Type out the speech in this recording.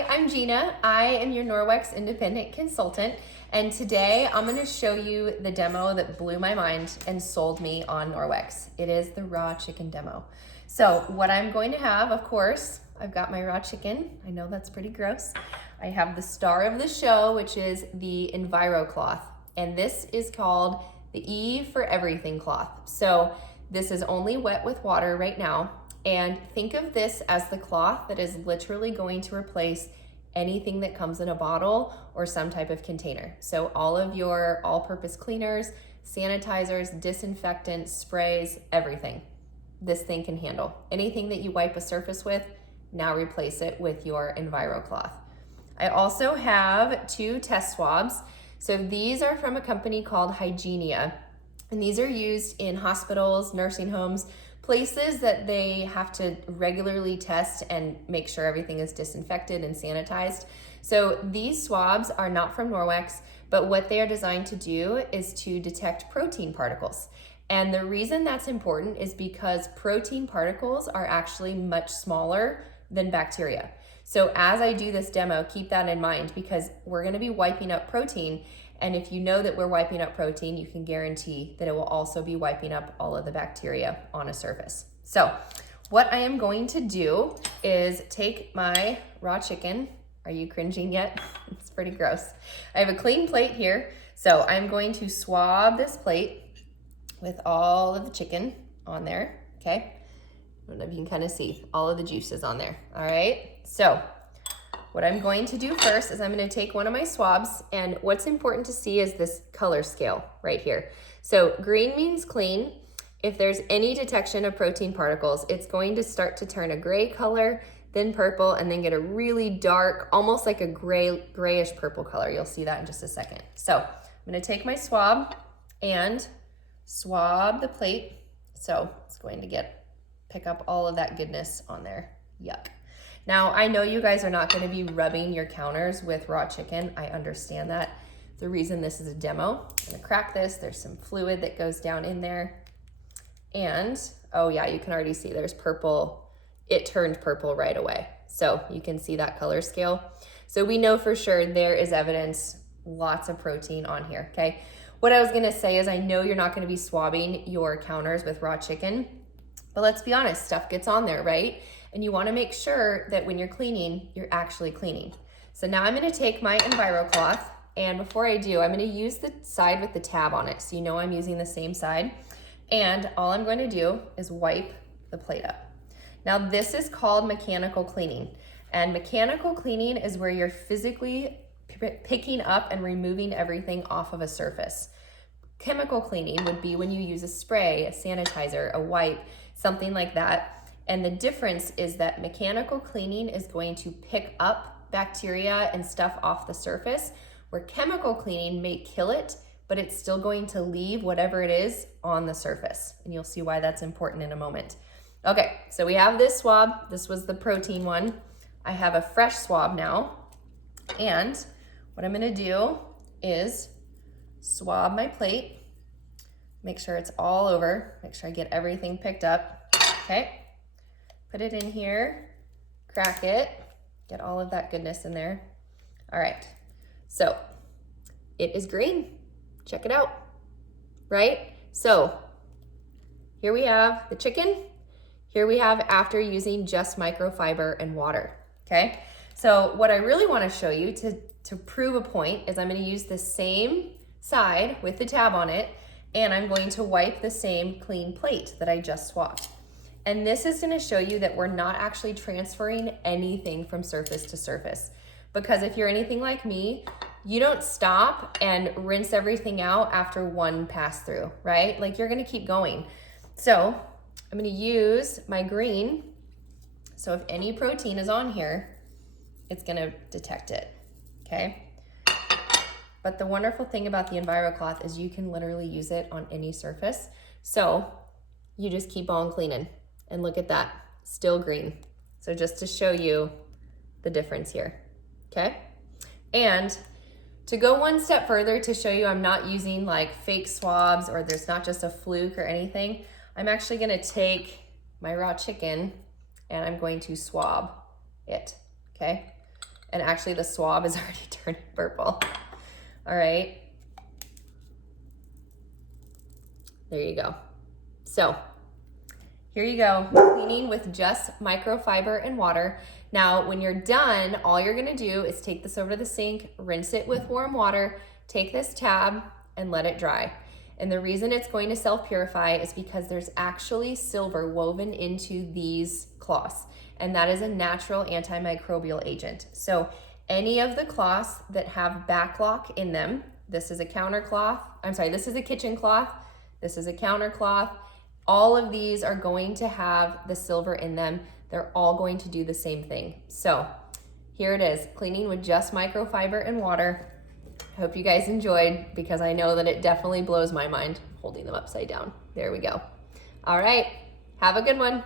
Hi, I'm Gina. I am your Norwex independent consultant, and today I'm going to show you the demo that blew my mind and sold me on Norwex. It is the raw chicken demo. So what I'm going to have, of course, I've got my raw chicken. I know that's pretty gross. I have the star of the show, which is the Enviro cloth, and this is called the E for Everything cloth. So this is only wet with water right now. And think of this as the cloth that is literally going to replace anything that comes in a bottle or some type of container. So all of your all-purpose cleaners, sanitizers, disinfectants, sprays, everything. This thing can handle. Anything that you wipe a surface with, now replace it with your Enviro cloth. I also have 2 test swabs. So these are from a company called Hygenia. And these are used in hospitals, nursing homes, places that they have to regularly test and make sure everything is disinfected and sanitized. So these swabs are not from Norwex, but what they are designed to do is to detect protein particles. And the reason that's important is because protein particles are actually much smaller than bacteria. So as I do this demo, keep that in mind because we're gonna be wiping up protein. And if you know that we're wiping up protein, you can guarantee that it will also be wiping up all of the bacteria on a surface. So what I am going to do is take my raw chicken. Are you cringing yet? It's pretty gross. I have a clean plate here. So I'm going to swab this plate with all of the chicken on there, okay? I don't know if you can kind of see all of the juices on there, all right? So what I'm going to do first is I'm going to take one of my swabs, and what's important to see is this color scale right here. So green means clean. If there's any detection of protein particles, it's going to start to turn a gray color, then purple, and then get a really dark, almost like a grayish purple color. You'll see that in just a second. So I'm going to take my swab and swab the plate. So it's going to pick up all of that goodness on there. Yuck. Now, I know you guys are not going to be rubbing your counters with raw chicken. I understand that. The reason this is a demo, I'm going to crack this. There's some fluid that goes down in there. And, oh yeah, you can already see there's purple. It turned purple right away. So you can see that color scale. So we know for sure there is evidence, lots of protein on here, okay? What I was going to say is I know you're not going to be swabbing your counters with raw chicken, but let's be honest, stuff gets on there, right? And you want to make sure that when you're cleaning, you're actually cleaning. So now I'm going to take my Enviro cloth, and before I do, I'm going to use the side with the tab on it, so you know I'm using the same side. And all I'm going to do is wipe the plate up. Now this is called mechanical cleaning, and mechanical cleaning is where you're physically picking up and removing everything off of a surface. Chemical cleaning would be when you use a spray, a sanitizer, a wipe, something like that. And the difference is that mechanical cleaning is going to pick up bacteria and stuff off the surface, where chemical cleaning may kill it, but it's still going to leave whatever it is on the surface. And you'll see why that's important in a moment. Okay, so we have this swab. This was the protein one. I have a fresh swab now. And what I'm gonna do is swab my plate, make sure it's all over, make sure I get everything picked up, okay? Put it in here, crack it, get all of that goodness in there. All right, so it is green. Check it out, right? So here we have the chicken. Here we have after using just microfiber and water, okay? So what I really wanna show you to prove a point is I'm gonna use the same side with the tab on it, and I'm going to wipe the same clean plate that I just swabbed. And this is going to show you that we're not actually transferring anything from surface to surface. Because if you're anything like me, you don't stop and rinse everything out after one pass through, right? Like you're going to keep going. So I'm going to use my green. So if any protein is on here, it's going to detect it, okay? But the wonderful thing about the Enviro cloth is you can literally use it on any surface. So you just keep on cleaning. And look at that, still green. So just to show you the difference here, okay? And to go one step further to show you I'm not using like fake swabs or there's not just a fluke or anything, I'm actually gonna take my raw chicken and I'm going to swab it, okay? And actually the swab is already turning purple. All right. There you go. So here you go, cleaning with just microfiber and water. Now, when you're done, all you're gonna do is take this over to the sink, rinse it with warm water, take this tab and let it dry. And the reason it's going to self-purify is because there's actually silver woven into these cloths, and that is a natural antimicrobial agent. So any of the cloths that have backlock in them, this is a counter cloth, this is a kitchen cloth, this is a counter cloth, all of these are going to have the silver in them. They're all going to do the same thing. So here it is, cleaning with just microfiber and water. I hope you guys enjoyed, because I know that it definitely blows my mind holding them upside down. There we go. All right, have a good one.